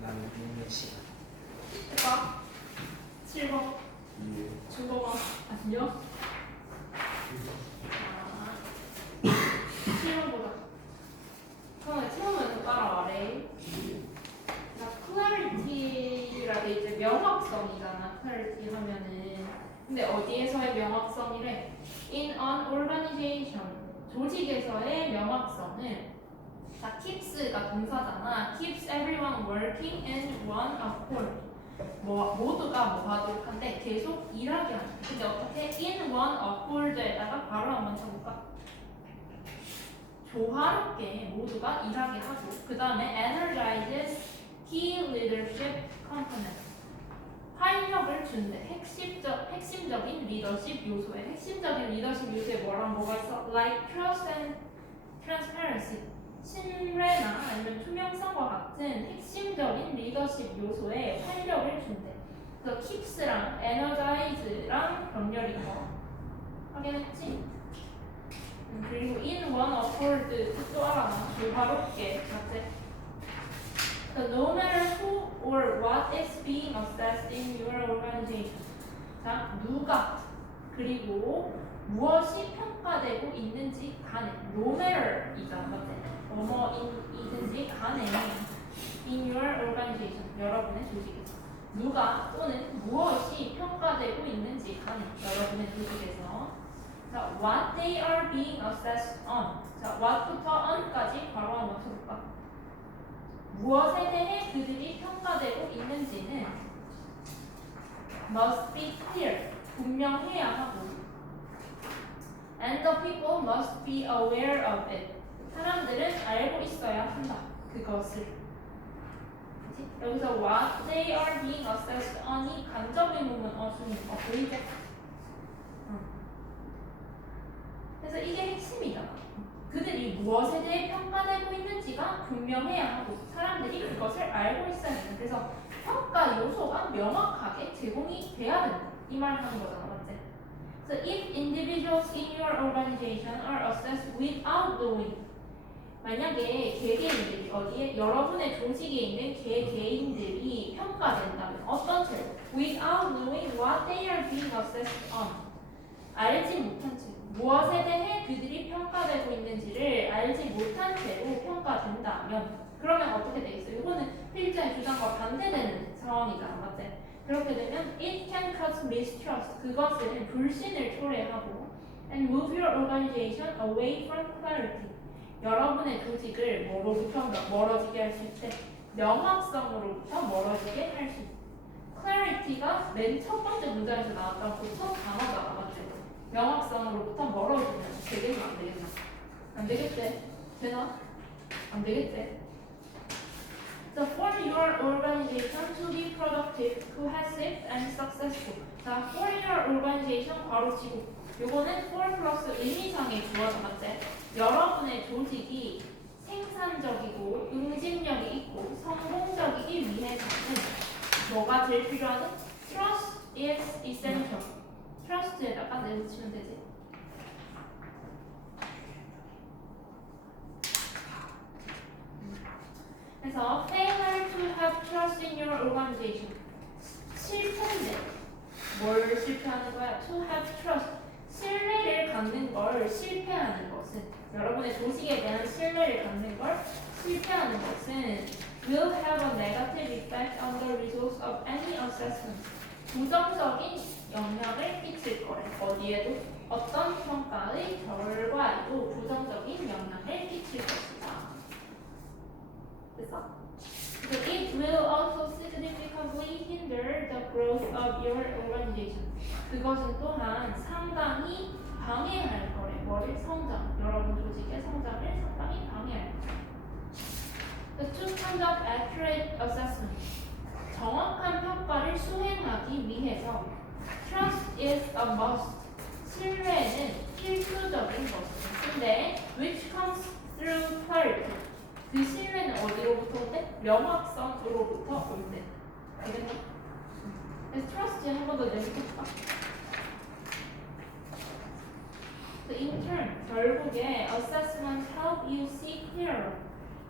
나는 몇 시간? 해봐. 7번. 중국어 안녕? 7번 보자. 처음에 7번부터 따라와래. 자, clarity라 돼 있지. 명확성이잖아. clarity 하면은. 근데 어디에서의 명확성이래? In an organization. 조직에서의 명확성은 자, keeps가 동사잖아. keeps everyone working in one accord. 모두가 뭐 하도록 한데 계속 일하게 하는. 근데 어떻게 in one accord에다가 바로 한번 쳐볼까? 조화롭게 모두가 일하게 하고 그 다음에 energizes key leadership component. 활력을 준대. 핵심적인 리더십 요소에 핵심적인 리더십 요소에 뭐가 있어? Like trust and transparency. 신뢰나 아니면 투명성과 같은 핵심적인 리더십 요소에 활력을 준대. 그래서 keeps랑 energize랑 병렬인 거 확인했지? 그리고 in one accord 또 알아나? 조화롭게 맞지? So no matter who or what is being assessed in your organization. 자, 누가 그리고 무엇이 평가되고 있는지 간에 no matter이잖아, 맞지? 뭐뭐이든지 간에 in your organization, 여러분의 조직에서 누가 또는 무엇이 평가되고 있는지 간에 여러분의 조직에서 자, what they are being assessed on. 자, what부터 on까지 바로 한번 쳐볼까? 무엇에 대해 그들이 평가되고 있는지는 must be clear, 분명해야 하고 and the people must be aware of it. 사람들은 알고 있어야 한다. 그것을. 그치? 여기서 what they are being assessed on이 간접 의문문 어순인 거 보이죠? 그래서 이게 핵심이잖아. 그들이 무엇에 대해 평가되고 있는지가 분명해야 하고 사람들이 그것을 알고 있어야 한다. 그래서 평가 요소가 명확하게 제공이 돼야 된다. 이 말 하는 거잖아, 맞지? So if individuals in your organization are assessed without knowing, 만약에 개개인들이 어디에 여러분의 조직에 있는 개개인들이 평가된다면 어떤 채로 without knowing what they are being assessed on, 알지 못한 채로 무엇에 대해 그들이 평가되고 있는지를 알지 못한 채로 평가된다면 그러면 어떻게 돼 있어? 이거는 필자의 주장과 반대되는 상황이잖아, 맞지? 그렇게 되면 it can cause mistrust. 그것은 불신을 초래하고 and move your organization away from clarity. 여러분의 조직을 뭐로부터 멀어지게 할 수 있대? 명확성으로부터 멀어지게 할 수 있대. clarity가 맨 첫 번째 문장에서 나왔던 그 첫 단어잖아, 맞지? 명확성으로부터 멀어지면 되겠나 안 되겠나? 안 되겠대. 되나? 안 되겠대. So for your organization to be productive, cohesive and successful. 자, for your organization 바로 치고 요거는 for 플러스 의미상의 주어져 맞지? 여러분의 조직이 생산적이고 응집력이 있고 성공적이기 위해서는 뭐가 제일 필요하죠? Trust is essential. Trust에다가 내붙이면 되지. 그래서 failure to have trust in your organization. 실패인데 뭘 실패하는 거야? To have trust. 신뢰를 갖는 걸 실패하는 것은 여러분의 조직에 대한 신뢰를 갖는 걸 실패하는 것은 will have a negative effect on the results of any assessment. 부정적인 영향을 끼칠 거래. 어디에도 어떤 평가의 결과에도 부정적인 영향을 끼칠 것이다. 됐어? So it will also significantly hinder the growth of your organization. 그것은 또한 상당히 방해할 거래. 뭐를? 성장. 여러분 조직의 성장을 상당히 방해할 거래. The to conduct accurate assessment. 정확한 평가를 수행하기 위해서 trust is a must. 신뢰는 필수적인 것이다. 근데 which comes through clarity. 그 신뢰는 어디로부터 온대? 명확성으로부터 온대. 알겠니? 그래서 trust 한 번 더 내볼까? So in turn, 결국에 assessment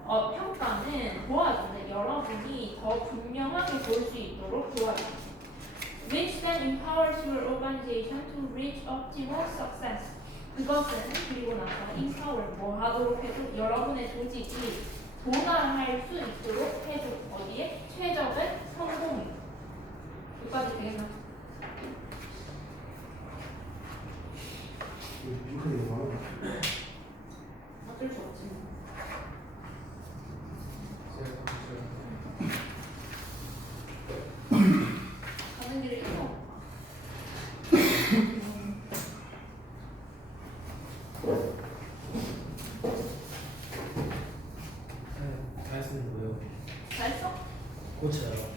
평가는 도와주는데 여러분이 더 분명하게 볼 수 있도록 도와줍니다. Which then empowers your organization to reach optimal success. 그것은 그리고 나서 empower 뭐 하도록 해도 여러분의 조직이 도달할 수 있도록 해줘. 어디에? 최적의 성공이. 여기까지 되겠나? 어쩔 수 없지. 가는 길에 있어. 다 쓰는 거예요. 잘했어? 고쳐요.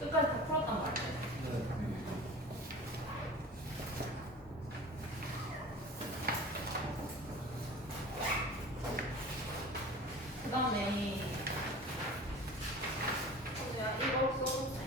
끝까지 다 풀었단 말이야. 네. 그 다음에 이거 써도 돼.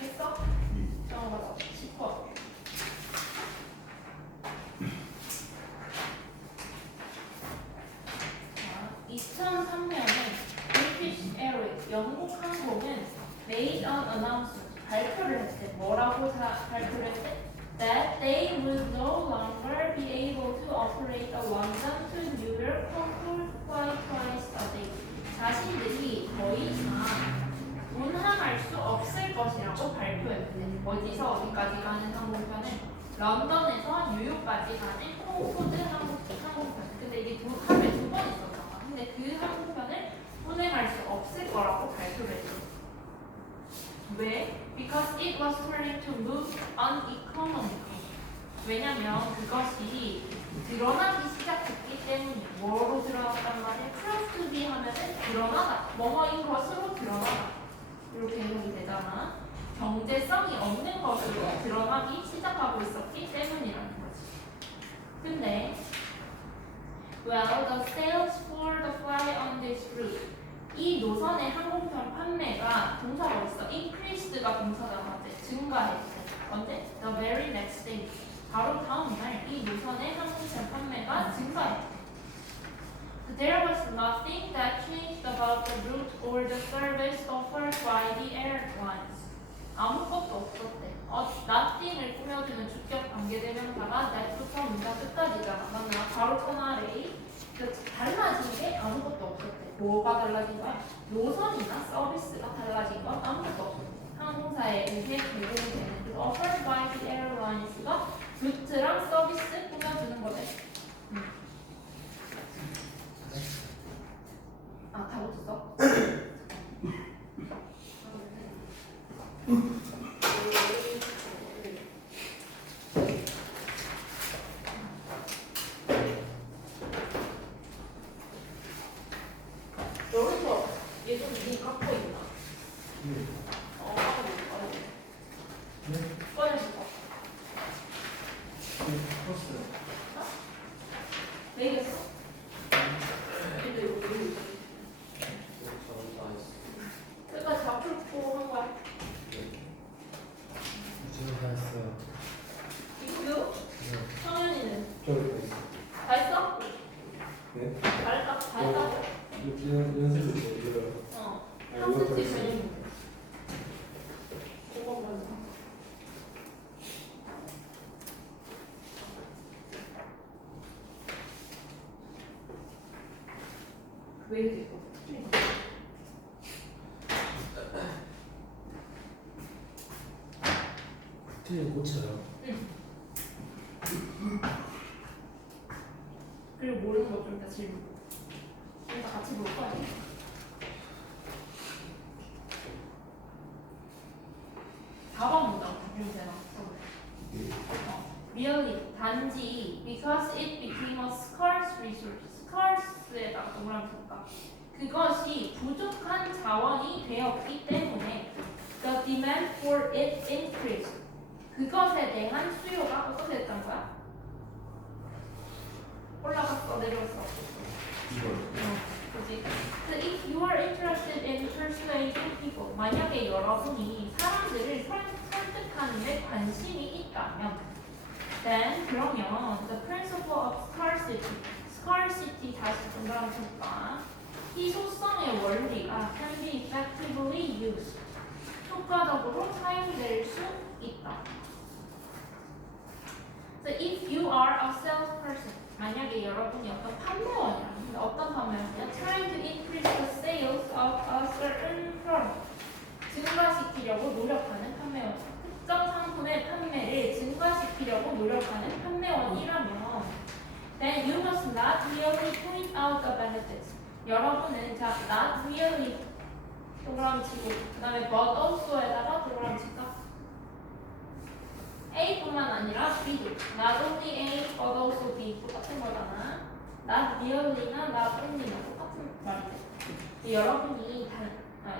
했어? 맞아. 10번. 자, 2003년에 British Airways 영국 항공은 made an announcement 발표를 했대. 뭐라고 발표를 했대? That they will no longer be able to operate a London to New York concourse flight twice a day. 자신들이 더 이상 운항할 수 없을 것이라고 발표했대. 어디서 어디까지 가는 항공편은 런던에서 뉴욕까지 가는 콩코드 항공편. 근데 이게 하루에 2번 있었잖아. 근데 그 항공편을 운행할 수 없을 거라고 발표를 했어. 왜? Because it was starting to move uneconomical. 왜냐면 그것이 드러나기 시작했기 때문에. 뭐로 드러났단 말이야? Prove to be 하면은 드러나다. 뭐뭐인 것으로 드러나다. 이렇게 해석이 되잖아. 경제성이 없는 것으로 드러나기 시작하고 있었기 때문이라는 거지. 근데 well, the sales for the flight on this route 이 노선의 항공편 판매가 동사가 있어. increased가 동사가 맞지? 증가했대. 언제? The very next day. 바로 다음 날 이 노선의 항공편 판매가 증가했대. There was nothing that changed about the route or the service offered by the airlines. 아무것도 없었대. nothing을 꾸며주는 주격 관계대명사가 that부터 문장 끝까지잖아. 맞나? 바로 터나레이. 달라진 게 아무것도 없었대. 뭐가 달라진 거야? 노선이나 서비스가 달라진 건 아무것도 없었대. 항공사에 의해 제공이 되는 그 offered by the airlines가 루트랑 서비스 꾸며주는 거지. 아, 다 고쳤어? 여기서 얘좀 니 갖고 있나? 갖고 있어. 꺼내줄까? 왜 이렇게 또 틀린 거야? 틀리면 고쳐요. 응. 그리고 모르는 거 좀 이따 질문. 좀 이따 같이 볼 거야. 4번 문장 좀 되나? Really 단지 because it became a scarce resource. scarce에다가 동그라미 쳤다. 그것이 부족한 자원이 되었기 때문에 the demand for it increased. 그것에 대한 수요가 어떻게 됐던 거야? 올라갔어, 내려갔어. 그지? So if you are interested in persuading people, 만약에 여러분이 사람들을 설득하는 데 관심이 있다면, then 그러면 the principle of scarcity 다시 동그라미 쳤다. 희소성의 원리가 can be effectively used. 효과적으로 사용될 수 있다. So if you are a salesperson, 만약에 여러분이 어떤 판매원이야. 근데 어떤 판매원이야? Trying to increase the sales of a certain product. 증가시키려고 노력하는 판매원. 특정 상품의 판매를 증가시키려고 노력하는 판매원이라면 then you must not really point out the benefits. 여러분은 자, not really 동그라미 치고 그 다음에 but also에다가 동그라미 칠까? A뿐만 아니라 B도 not only A but also B 똑같은 거잖아. not really나 not only나 똑같은 말이지.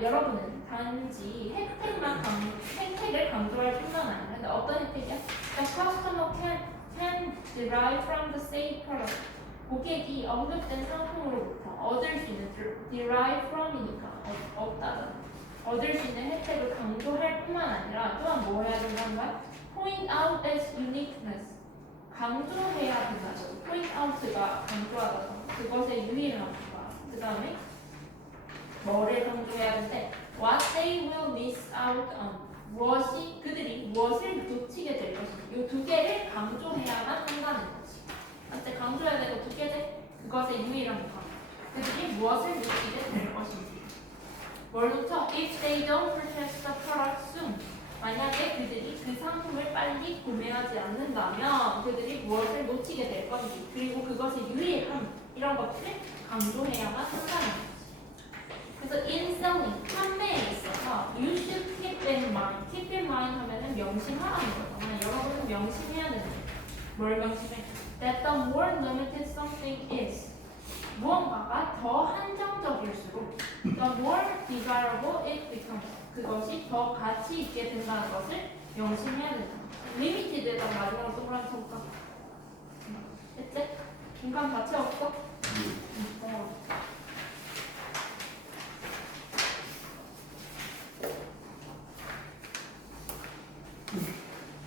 여러분은 단지 혜택을 강조할 뿐만 아니라 근데 어떤 혜택이야? The customer can derive from the same product. 고객이 언급된 상품으로부터 얻을 수 있는 derive from이니까 얻다잖아. 얻을 수 있는 혜택을 강조할 뿐만 아니라 또한 뭐 해야 된다는 거야? Point out its uniqueness. 강조해야 된다고. Point out가 강조하다서 그것의 유일함과 그 다음에 뭐를 강조해야 되는데 what they will miss out on. 그들이 무엇을 놓치게 될 것인지 이 두 개를 강조해야만 한다는 거지. 한때 강조해야 되고 두 개째 그것의 유일함과 그들이 무엇을 놓치게 될 것인지. 뭘 놓쳐? If they don't purchase the product soon. 만약에 그들이 그 상품을 빨리 구매하지 않는다면 그들이 무엇을 놓치게 될 건지 그리고 그것의 유일함 이런 것들을 강조해야만 한다는 거지. 그래서 in selling, 판매에 있어서 you should keep in mind. keep in mind 하면은 명심하라는 거잖아. 여러분은 명심해야 되는 거야. 뭘 명심해? That the more limited something is. 무언가가 더 한정적일수록 the more desirable it becomes. 그것이 더 가치 있게 된다는 것을 명심해야 된다. limited에다 마지막으로 동그라미 쳐볼까? 됐지? 중간 다 채웠어?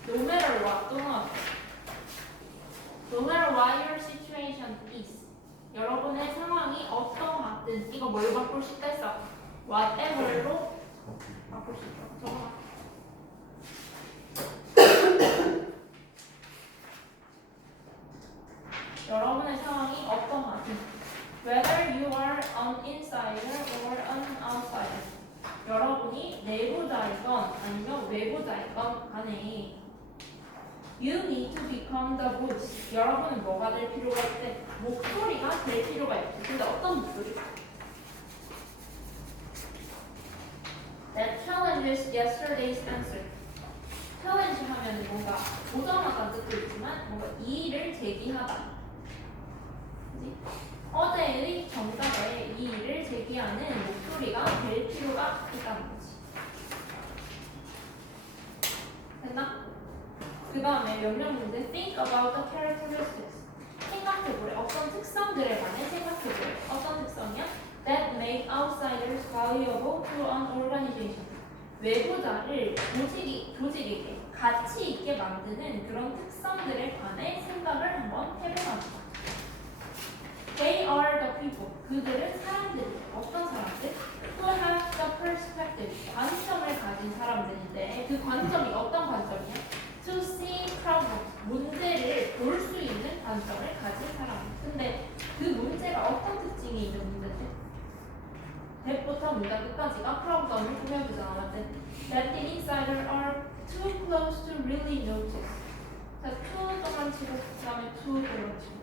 No matter what, 또 나왔어. No matter what your situation is. 여러분의 상황이 어떠하든 이거 뭘 바꿀 수 있다 했어? whatever로 바꿀 수 있다. 적어봐. 여러분의 상황이 어떠하든 whether you are an insider or an outsider. 여러분이 내부자이건 아니면 외부자이건 간에 You need to become the voice. 여러분은 뭐가 될 필요가 있대? 목소리가 될 필요가 있대. 근데 어떤 목소리? That challenges yesterday's answer. challenge 하면 뭔가 도전하다는 뜻도 있지만 뭔가 이의를 제기하다. 그치? 어제의 정답에 이의를 제기하는 목소리가 될 필요가 있다는 거지. 됐나? 그 다음에 명령 문제 think about the characteristics. 생각해보래. 어떤 특성들에 관해 생각해보래. 어떤 특성이야? That make outsiders valuable to an organization. 외부자를 조직에게 가치 있게 만드는 그런 특성들에 관해 생각을 한번 해보라는 거야. They are the people. 그들은 사람들이야. 어떤 사람들? Who have the perspective. 관점을 가진 사람들인데 그 관점이 어떤 관점이야? To see problems. 문제를 볼 수 있는 관점을 가진 사람. 근데 그 문제가 어떤 특징이 있는 문제인데? 문장 끝까지가 problem을 꾸며주잖아. 맞지? That the insider are too close to really notice. 자, too 동안 치고 그 다음에 too 동안 치고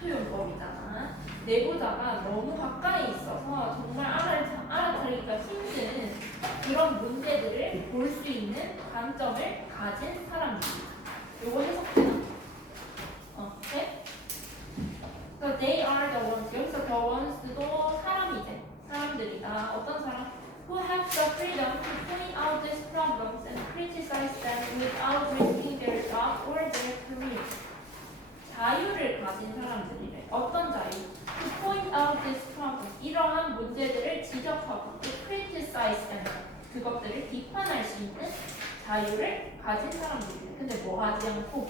to 용법이잖아. 내부자가 너무 가까이 있어서 정말 알아차리기가 힘든 그런 문제들을 볼 수 있는 관점을 가진 사람입니다. 요거 해석되나? 네? So they are the ones. 여기서 the ones도 사람이지. 사람들이다. 어떤 사람? Who have the freedom to point out these problems and criticize them without risking their job or their career. 자유를 가진 사람들이래. 어떤 자유? To point out these problems. 이러한 문제들을 지적하고 to criticize them. 그것들을 비판할 수 있는 자유를 가진 사람들이래. 근데 뭐 하지 않고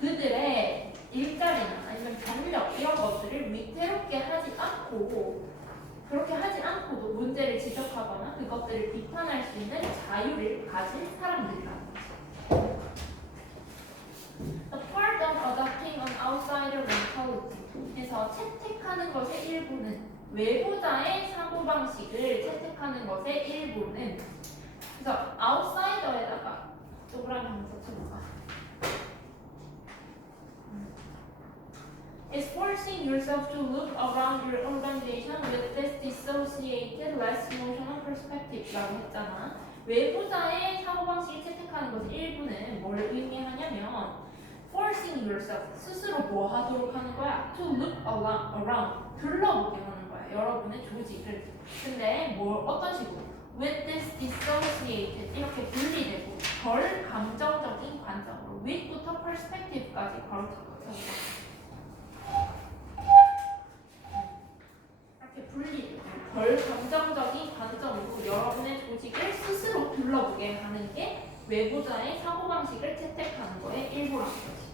그들의 일자리나 아니면 경력 이런 것들을 위태롭게 하지 않고 그렇게 하지 않고도 문제를 지적하거나 그것들을 비판할 수 있는 자유를 가진 사람들이라는 거지. The part of adopting an outsider mentality. 그래서 채택하는 것의 일부는 외부자의 사고방식을 채택하는 것의 일부는 그래서 outsider에다가 동그라미 한번 써볼까? Is forcing yourself to look around your organization with this dissociated, less emotional perspective라고 했잖아. 외부자의 사고방식을 채택하는 것의 일부는 뭘 의미하냐면 forcing yourself, 스스로 뭐 하도록 하는 거야? To look around, 둘러보게 하는 거야. 여러분의 조직을. 근데 어떤 식으로? With this dissociated, 이렇게 분리되고 덜 감정적인 관점으로 with부터 perspective까지 바로 잡아서 이렇게 분리되고 덜 감정적인 관점으로 여러분의 조직을 스스로 둘러보게 하는 게 외부자의 사고방식을 채택하는 거의 일부라는 거지.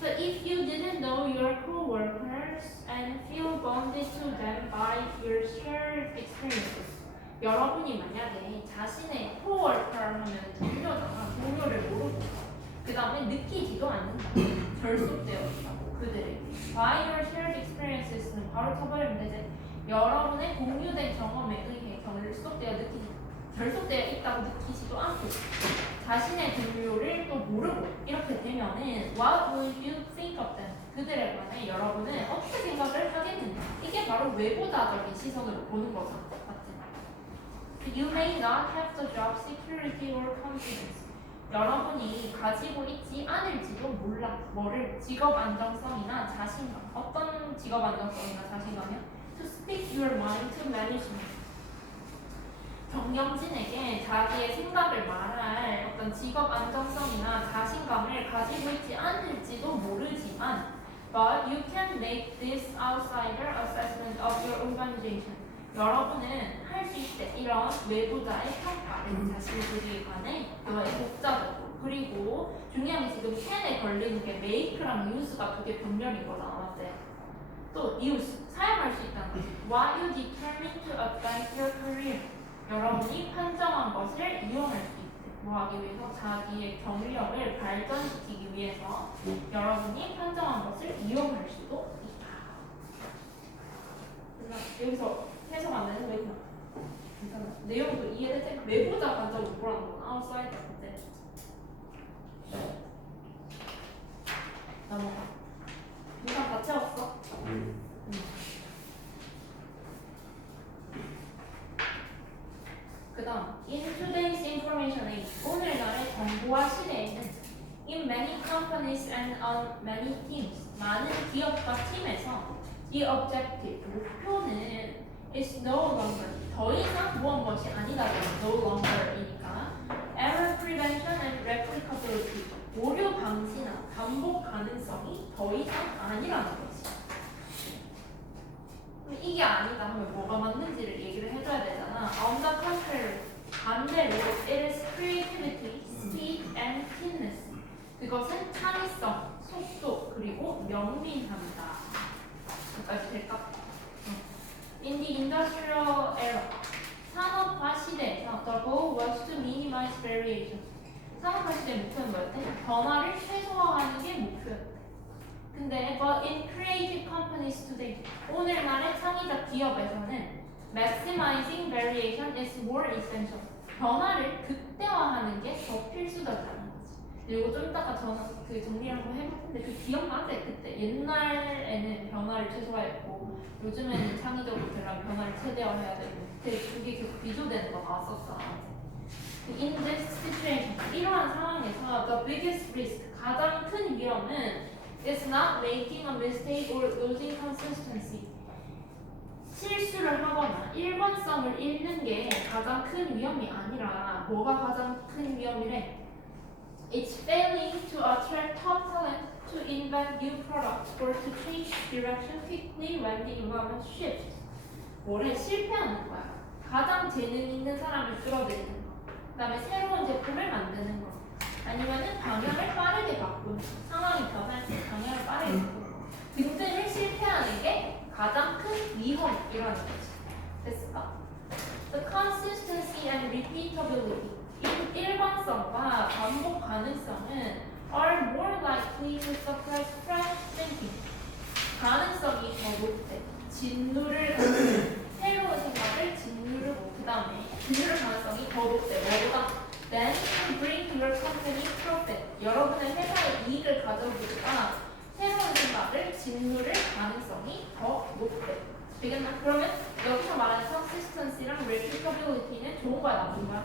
So if you didn't know your co-workers and feel bonded to them by your shared experiences, 여러분이 만약에 자신의 co-worker 하면 동료를 모르고 그 다음에 느끼지도 않는다. 결속되어 있다고 그들에게. By your shared experiences는 바로 쳐버리면 되지. 여러분의 공유된 경험에 의해 결속되어 있다고 느끼지도 않고 자신의 동료를 또 모르고 이렇게 되면은 What would you think of them? 그들에 관해 여러분은 어떻게 생각을 하겠는가? 이게 바로 외부자적인 시선으로 보는 거잖아. 맞지? You may not have the job security or confidence. 여러분이 가지고 있지 않을지도 몰라. 뭐를? 직업 안정성이나 자신감. 어떤 직업 안정성이나 자신감이요? To speak your mind to management. 경영진에게 자기의 생각을 말할 어떤 직업 안정성이나 자신감을 가지고 있지 않을지도 모르지만 but you can make this outsider assessment of your organization. 여러분은 할 수 있대. 이런 외부자의 평가를 자신들이 간에 독자적으로. 그리고 중요한 게 지금 can에 걸리는 게 make랑 use가 두 개 분명인 거잖아. 맞지? 또 use, 사용할 수 있다는 거지. What you determine to advance your career. 여러분이 판정한 것을 이용할 수 있대. 뭐 하기 위해서? 자기의 경력을 발전시키기 위해서 여러분이 판정한 것을 이용할 수도 있다. 여기서 해석 안 되는 거 있나? 괜찮아. 내용도 이해되지? 외부자 관점으로 보라는 거나 아웃사이더 관점. 넘어가. 누가 다 채웠어? 그 다음 In today's information age, 오늘날의 정보화 시대에는 In many companies and on many teams, 많은 기업과 팀에서 The objective, 목표는 is no longer, 더 이상 무엇이 아니다라는 no longer이니까 Error prevention and replicability, 오류 방지나 반복 가능성이 더 이상 아니라는 거지. 이게 아니다 하면 뭐가 맞는지를 얘기를 해줘야 되잖아. On the contrary, 반대로 it is creativity, speed and keenness. 그것은 창의성, 속도, 그리고 명민함이다. 여기까지 될까? In the industrial era, 산업화 시대에서 the goal was to minimize variation. 산업화 시대의 목표는 뭐였대? 변화를 최소화하는 게 목표였대. 근데 but in creative companies today, 오늘날의 창의적 기업에서는 maximizing variation is more essential. 변화를 극대화하는 게 더 필수적이라는 거지. 그리고 좀 이따가 그 정리를 한번 해볼 텐데 그 기억나지? 그때 옛날에는 변화를 최소화했고 요즘에는 창의적으로 들어가면 변화를 최대화해야 되고 그게 계속 비교되는 거 나왔었잖아. In this situation, 이러한 상황에서 the biggest risk, 가장 큰 위험은 is not making a mistake or losing consistency. 실수를 하거나 일관성을 잃는 게 가장 큰 위험이 아니라 뭐가 가장 큰 위험이래? It's failing to attract top talent, to invent new products, or to change direction quickly when the environment shifts. 뭐래? 실패하는 거야. 가장 재능 있는 사람을 끌어들이는 거. 그 다음에 새로운 제품을 만드는 거. 아니면은 방향을 빠르게 바꾸는 거. 상황이 변할 때 방향을 빠르게 바꾸는 거. 등등을 실패하는 게 가장 큰 위험이라는 거지. 됐을까? The consistency and repeatability. 일관성과 반복 가능성은 are more likely to suppress fresh thinking. 가능성이 더 높대. 진루를 새로운 생각을 진루를 그 다음에 진루를 가능성이 더 높대. 뭐보다 then to bring your company profit. 여러분의 회사의 이익을 가져오기보다 새로운 생각을 진루를 가능성이 더 높대. 되겠나? 그러면 여기서 말하는 consistency랑 repeatability는 좋은 거야, 나쁜 거야?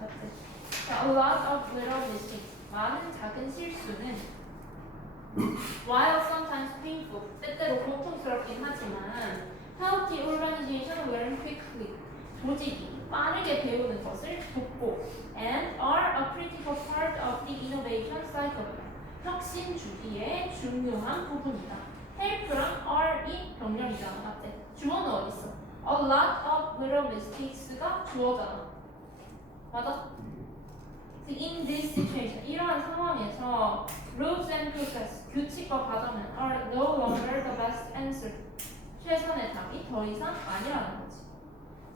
맞지? 자, a lot of little mistakes. 많은 작은 실수는 while sometimes painful, 때때로 고통스럽긴 하지만 healthy organization learn quickly. 조직이 빠르게 배우는 것을 돕고 and are a critical part of the innovation cycle. 혁신 주기의 중요한 부분이다. help랑 are이 병렬이잖아, 맞지? 주어는 어디 있어? A lot of little mistakes가 주어잖아, 맞아? In this situation, 이러한 상황에서 rules and process, 규칙과 과정은 are no longer the best answer. 최선의 답이 더 이상 아니라는 거지.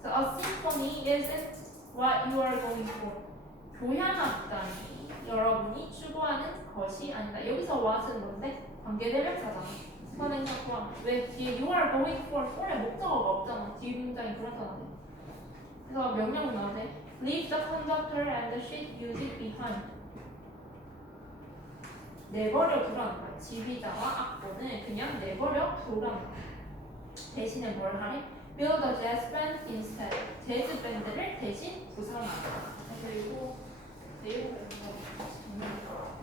So a symphony isn't what you are going for. 교향악단이 여러분이 추구하는 것이 아니다. 여기서 what은 뭔데? 관계대명사잖아. 선행사 포함. 왜 뒤에 you are going for for의 목적어가 없잖아. 뒤 문장이 그렇잖아. 그래서 명령은 나오네. Leave the conductor and the sheet music behind. 내버려 두라는 거야. 지휘자와 악보는 그냥 내버려 두라는 거야. 대신에 뭘 하래? Build a jazz band instead. 재즈 밴드를 대신 구성하라. 그리고 내용을 정리해서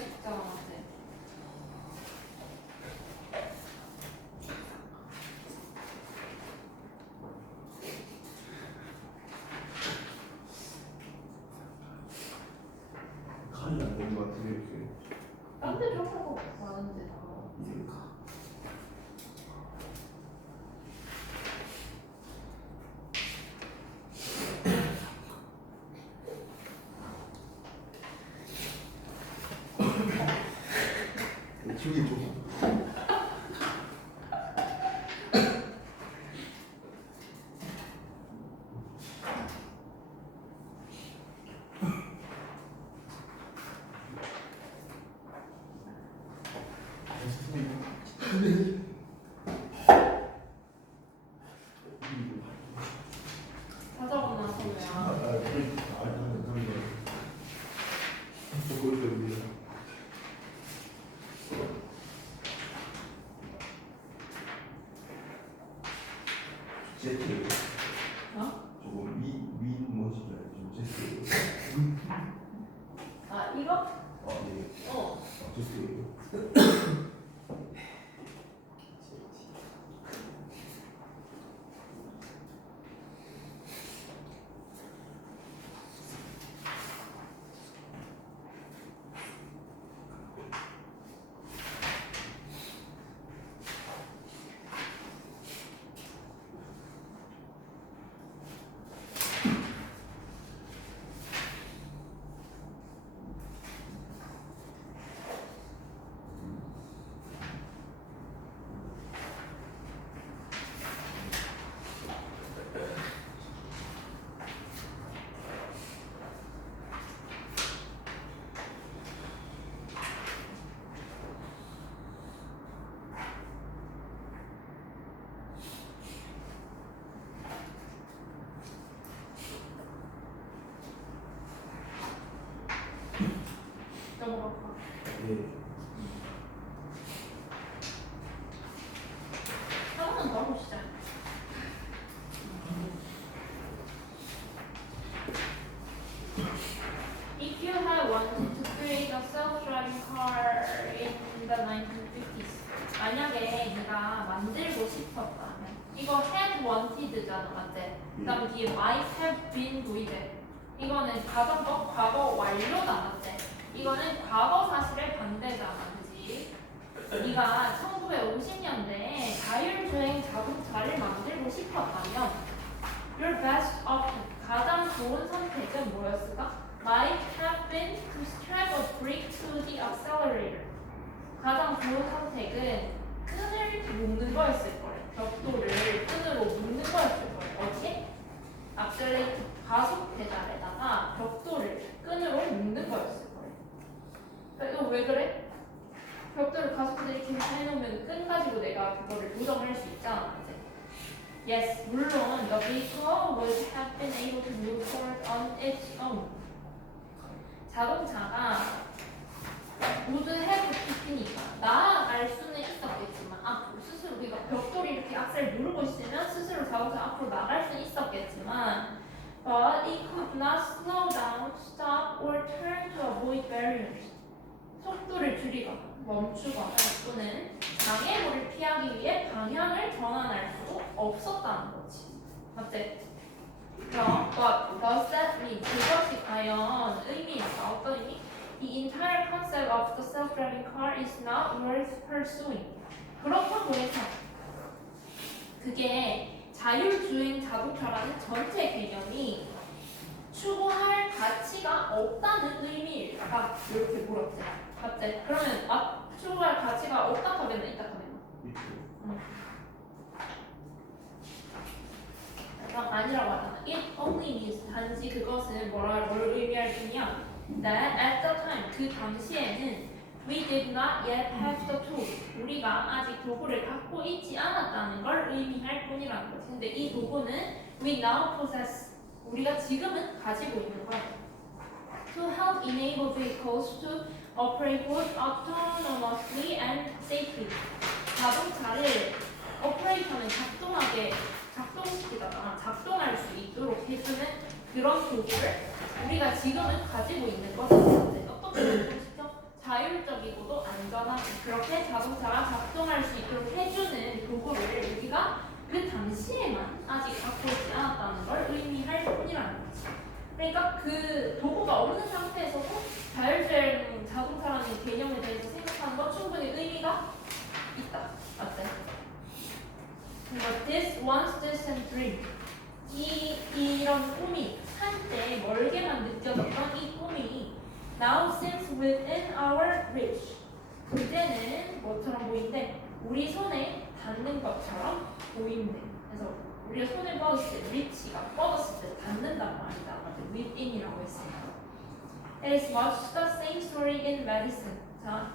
수 있잖아, 맞지? 칼이 안 되는 것 같은데 이렇게. 딴데 평가가 많은데 다. 이렇게. 기억이 좀. 다 적어놔서 왜야? 제트. 어? 저거 윈 뭐지? 제트. 아, 이거? 아 네. 제트. 넘어갈까? 네. 하나만 더 해보시자. If you had wanted to create a self-driving car in the 1950s, 만약에 네가 만들고 싶었다면 이거 had wanted잖아, 맞지? 그다음 뒤에 might have been 보이지? 이거는 가정법 과거 완료다, 맞지? 이거는 과거 사실의 반대잖아, 그지? 네가 1950년대에 자율주행 자동차를 만들고 싶었다면 your best option, 가장 좋은 선택은 뭐였을까? Might have been to strap a brake to the accelerator. 가장 좋은 선택은 끈을 묶는 거였을 거래. 벽돌을 끈으로 묶는 거였을 거래. 어디에? 악셀레이터 가속 페달에다가 벽돌을 끈으로 묶는 거였을 거래. 그러니까 이거 왜 그래? 벽돌을 가속해서 이렇게 해놓으면 끈 가지고 내가 그거를 조정할 수 있잖아, 이제. Yes, 물론 the vehicle would have been able to move forward on its own. 자동차가 모두 해부 PP니까 나아갈 수는 있었겠지만 앞으로 스스로 우리가 벽돌이 이렇게 악셀 누르고 있으면 스스로 자동차 앞으로 나갈 수는 있었겠지만 but it could not slow down, stop or turn to avoid barriers. 속도를 줄이거나 멈추거나 또는 장애물을 피하기 위해 방향을 전환할 수 없었다는 거지. 맞지? 그럼 but does that mean 그것이 과연 의미일까? 어떤 의미? The entire concept of the self-driving car is not worth pursuing. 그렇다고 해서 그게 자율주행 자동차라는 전체 개념이 추구할 가치가 없다는 의미일까? 이렇게 물었지. 맞지? 그러면 추구할 가치가 없다 하면 있다 하면 아니라고 하잖아. It only means 단지 그것은 뭘 의미할 뿐이야. That at the time 그 당시에는 we did not yet have the tool. 우리가 아직 도구를 갖고 있지 않았다는 걸 의미할 뿐이라는 거지. 근데 이 도구는 we now possess. 우리가 지금은 가지고 있는 거야. To help enable vehicles to operate both autonomously and safely. 자동차를 오퍼레이터는 작동할 수 있도록 해주는 그런 도구를 우리가 지금은 가지고 있는 것인데 어떻게 작동시켜? 자율 그렇게 자동차가 작동할 수 있도록 해주는 도구를 우리가 그 당시에만 아직 갖고 있지 않았다는 걸 의미할 뿐이라는 거지. 그러니까 그 도구가 없는 상태에서도 자율주행 자동차라는 개념에 대해서 생각하는 건 충분히 의미가 있다. 맞지? This once distant dream. 이런 꿈이 한때 멀게만 느껴졌던 이 꿈이 now seems within our reach. 이제는 뭐처럼 보이는데 우리 손에 닿는 것처럼 보인대. 그래서 우리가 손을 뻗었을 때 reach가 뻗었을 때 닿는단 말이다. 맞아. within이라고 했으니까. It is much the same story in medicine. 자,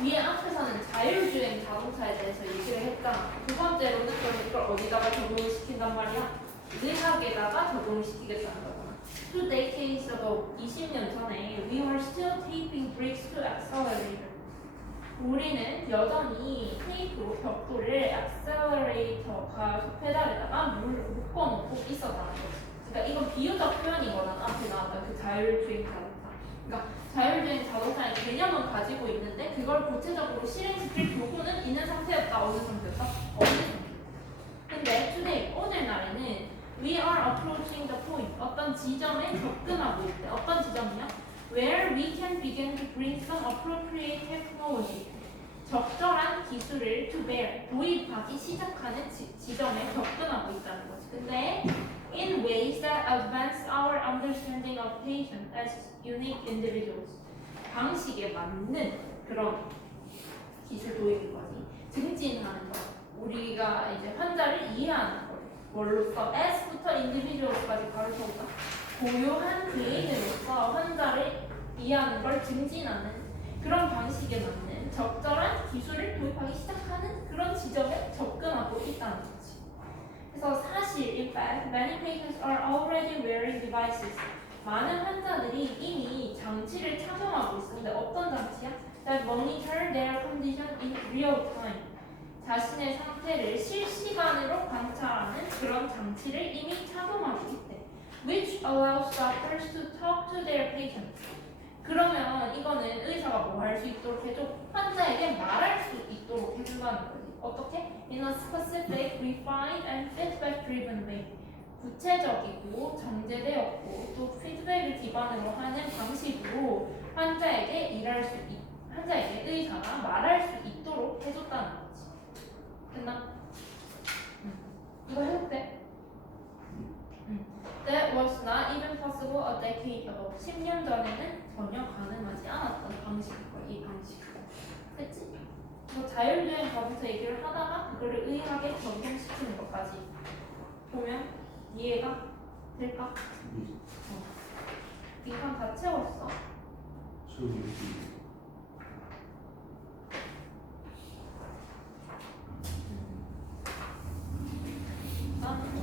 위에 앞에서는 자율주행 자동차에 대해서 얘기를 했잖아. 두 번째로는 그럼 이걸 어디다가 적용을 시킨단 말이야? 의학에다가 적용을 시키겠다는 거잖아. 2 decades ago, 20년 전에 we were still taping brakes to accelerator. 우리는 여전히 테이프로 벽돌을 액셀러레이터 가속 페달에다가 묶어놓고 있었다는 거지. 그러니까 이건 비유적 표현인 거잖아. 앞에 나왔던 그 자율주행 자동차. 그러니까 자율주행 자동차의 개념은 가지고 있는데 그걸 구체적으로 실행시킬 도구는 있는 상태였다. 어느 상태였다? 어느 상태. 근데 today, 오늘날에는 we are approaching the point. 어떤 지점에 접근하고 있대. 어떤 지점이냐? Where we can begin to bring some appropriate technology. 적절한 기술을 to bear. 도입하기 시작하는 지점에 접근하고 있다는 거지. 근데 in ways that advance our understanding of patients as unique individuals. 방식에 맞는 그런 기술 도입인 거지. 증진하는 거. 우리가 이제 환자를 이해하는 거. 뭘로써? S부터 individual까지 가르쳐보자. 고요한 개인으로서 환자를 이해하는 걸 증진하는 그런 방식에 맞는 적절한 기술을 도입하기 시작하는 그런 지점에 접근하고 있다는 거지. 그래서 사실, in fact, many patients are already wearing devices. 많은 환자들이 이미 장치를 착용하고 있는데 어떤 장치야? That monitor their condition in real time. 자신의 상태를 실시간으로 관찰하는 그런 장치를 이미 착용하고 있대. Which allows doctors to talk to their patients. 그러면 이거는 의사가 뭐 할 수 있도록 해줘? 환자에게 말할 수 있도록 해준다는 거지. 어떻게? In a specific, refined and feedback-driven way. 구체적이고 정제되었고 또 피드백을 기반으로 하는 방식으로 환자에게 환자에게 의사가 말할 수 있도록 해줬다는 거지. 됐나? 이거 해도 돼? That was not even possible a decade ago. 10년 전에는 전혀 가능하지 않았던 방식일 거야, 이 방식. 됐지? 뭐 자율주행 자동차 얘기를 하다가 그거를 의학에 적용시키는 것까지 보면 이해가 될까? 빈칸 다 채웠어. 나는